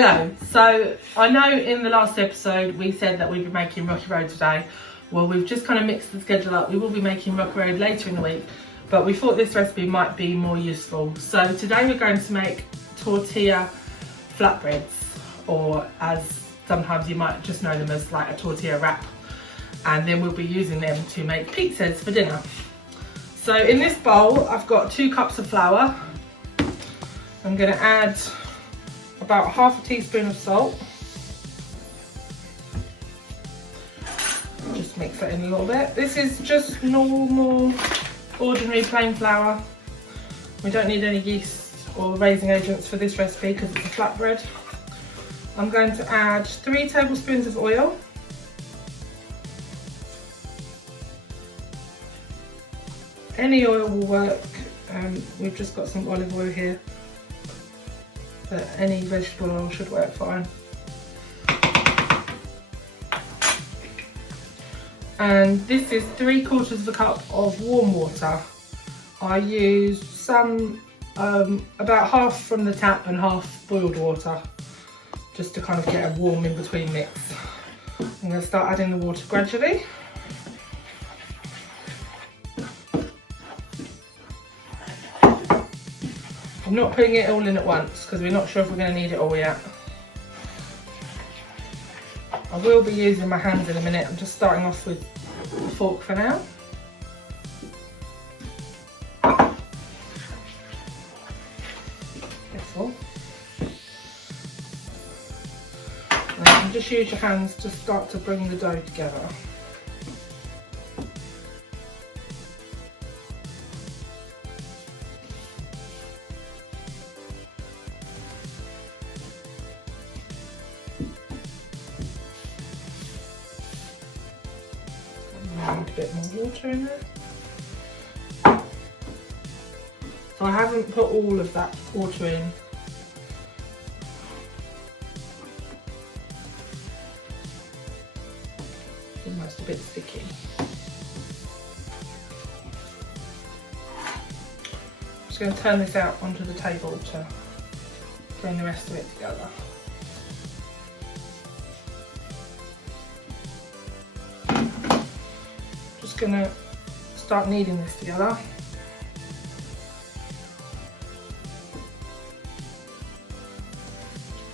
Hello, so I know in the last episode we said that we'd be making Rocky Road today. Well, we've just kind of mixed the schedule up. We will be making Rocky Road later in the week, but we thought this recipe might be more useful. So today we're going to make tortilla flatbreads, or as sometimes you might just know them as like a tortilla wrap. And then we'll be using them to make pizzas for dinner. So in this bowl, I've got 2 cups of flour. I'm going to add about half a teaspoon of salt. Just mix that in a little bit. This is just normal, ordinary plain flour. We don't need any yeast or raising agents for this recipe because it's a flatbread. I'm going to add 3 tablespoons of oil. Any oil will work. We've just got some olive oil here, but any vegetable oil should work fine. And this is 3/4 cup of warm water. I used some, about half from the tap and half boiled water, just to kind of get a warm in between mix. I'm going to start adding the water gradually. I'm not putting it all in at once because we're not sure if we're going to need it all yet. I will be using my hands in a minute. I'm just starting off with a fork for now. Careful. And you can just use your hands to start to bring the dough together. Need a bit more water in there. So I haven't put all of that water in. Almost a bit sticky. I'm just going to turn this out onto the table to bring the rest of it together. Gonna start kneading this together.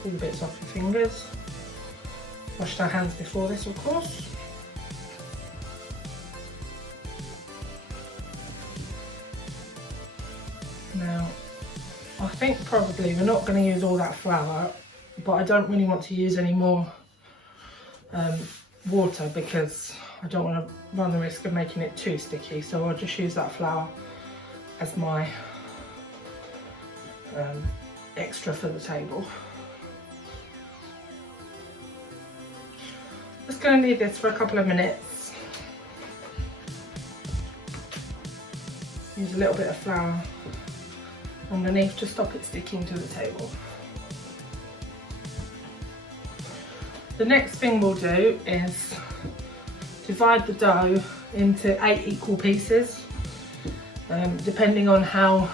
Pull the bits off your fingers. Washed our hands before this, of course. Now, I think probably we're not going to use all that flour, but I don't really want to use any more water because I don't want to run the risk of making it too sticky, so I'll just use that flour as my extra for the table. Just going to knead this for a couple of minutes. Use a little bit of flour underneath to stop it sticking to the table. The next thing we'll do is divide the dough into 8 equal pieces. Depending on how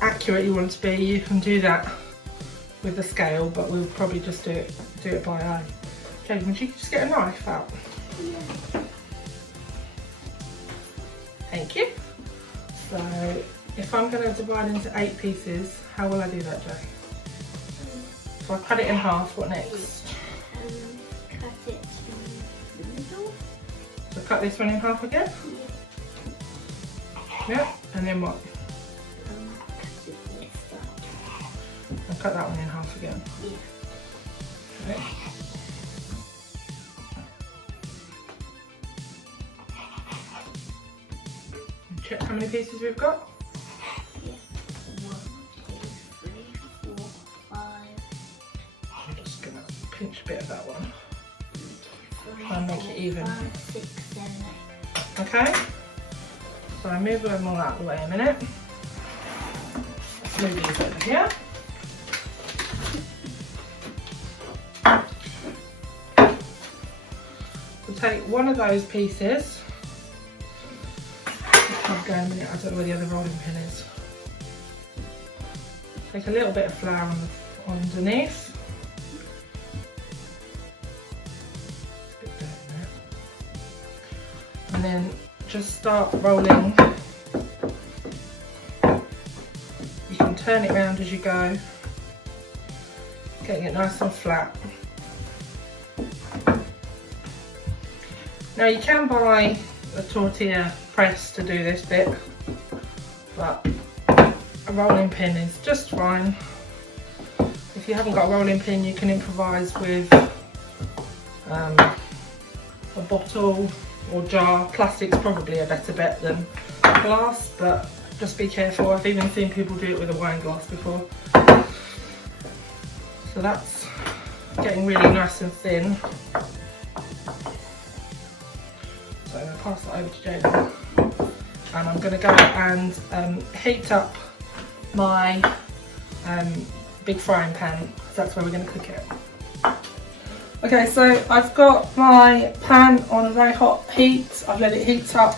accurate you want to be, you can do that with the scale, but we'll probably just do it by eye. Okay, would you just get a knife out? Yeah. Thank you. So if I'm going to divide into 8 pieces, how will I do that, Jo? So I cut it in half, what next? Cut it in the middle. So cut this one in half again? Yeah, and then what? Cut it this side. And cut that one in half again? Yeah. Okay. And check how many pieces we've got? Yeah. 1, 2, 3, 4, 5. I'm just going to pinch a bit of that one. Try and make it even. 5, 6, 7, 8. Okay, so I move them all out of the way a minute. Let's move these over here. We'll take one of those pieces. I'll go in a minute, I don't know where the other rolling pin is. Take a little bit of flour underneath. It's a bit dirty there. And then just start rolling. You can turn it around as you go, getting it nice and flat. Now you can buy a tortilla press to do this bit, but a rolling pin is just fine. If you haven't got a rolling pin, you can improvise with a bottle or jar. Plastic's probably a better bet than glass, but just be careful. I've even seen people do it with a wine glass before. So that's getting really nice and thin. So I'm going to pass it over to Jada. And I'm going to go and heat up my big frying pan, because that's where we're going to cook it. Okay, so I've got my pan on a very hot heat. I've let it heat up.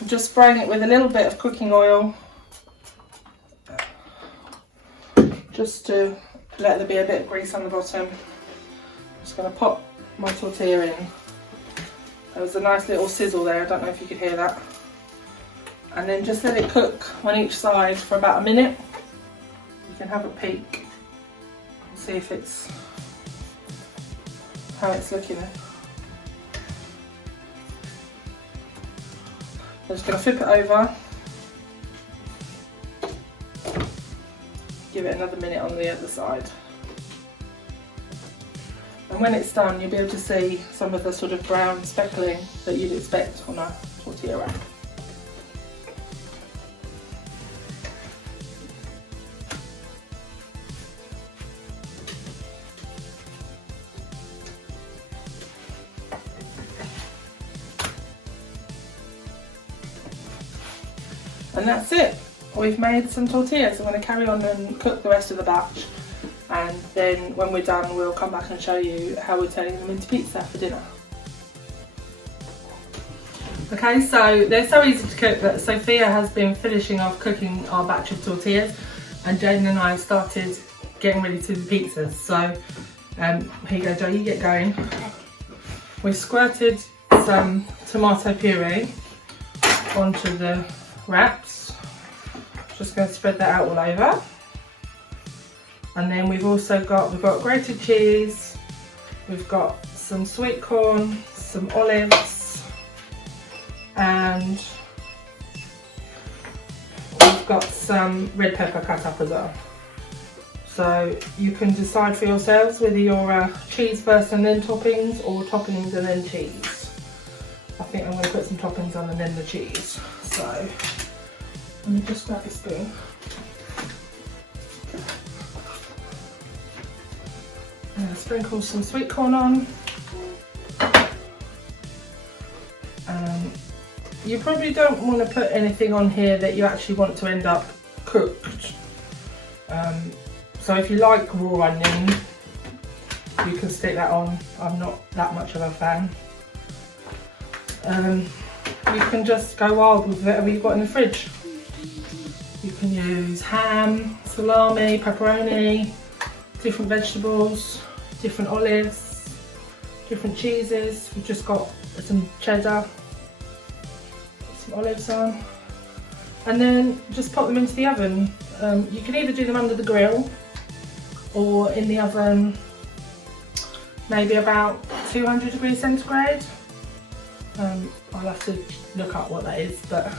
I'm just spraying it with a little bit of cooking oil, just to let there be a bit of grease on the bottom. I'm just going to pop my tortilla in. There was a nice little sizzle there, I don't know if you could hear that. And then just let it cook on each side for about a minute. You can have a peek and see if it's how it's looking. I'm just going to flip it over, give it another minute on the other side. And when it's done, you'll be able to see some of the sort of brown speckling that you'd expect on a tortilla wrap. And that's it. We've made some tortillas. I'm going to carry on and cook the rest of the batch, and then when we're done we'll come back and show you how we're turning them into pizza for dinner. Okay, so they're so easy to cook that Sophia has been finishing off cooking our batch of tortillas, and Jaden and I have started getting ready to do the pizzas. So here you go, Jo, you get going. We squirted some tomato puree onto the wraps. Just going to spread that out all over. And then we've got grated cheese, we've got some sweet corn, some olives, and we've got some red pepper cut up as well. So you can decide for yourselves whether you're cheese first and then toppings, or toppings and then cheese. I think I'm going to put some toppings on and then the cheese. So let me just grab a spoon. Sprinkle some sweet corn on. You probably don't want to put anything on here that you actually want to end up cooked. So if you like raw onion, you can stick that on. I'm not that much of a fan. You can just go wild with whatever you've got in the fridge. You can use ham, salami, pepperoni, different vegetables, different olives, different cheeses. We've just got some cheddar, some olives on, and then just pop them into the oven. You can either do them under the grill or in the oven, maybe about 200 degrees centigrade. I'll have to look up what that is, but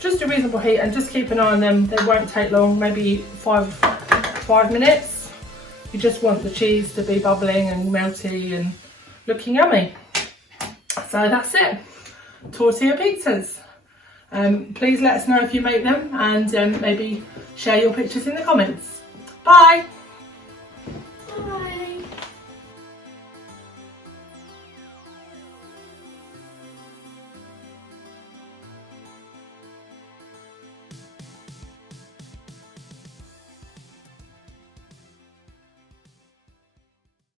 just a reasonable heat, and just keep an eye on them. They won't take long, maybe five minutes. You just want the cheese to be bubbling and melty and looking yummy. So that's it, tortilla pizzas. Please let us know if you make them, and maybe share your pictures in the comments. Bye!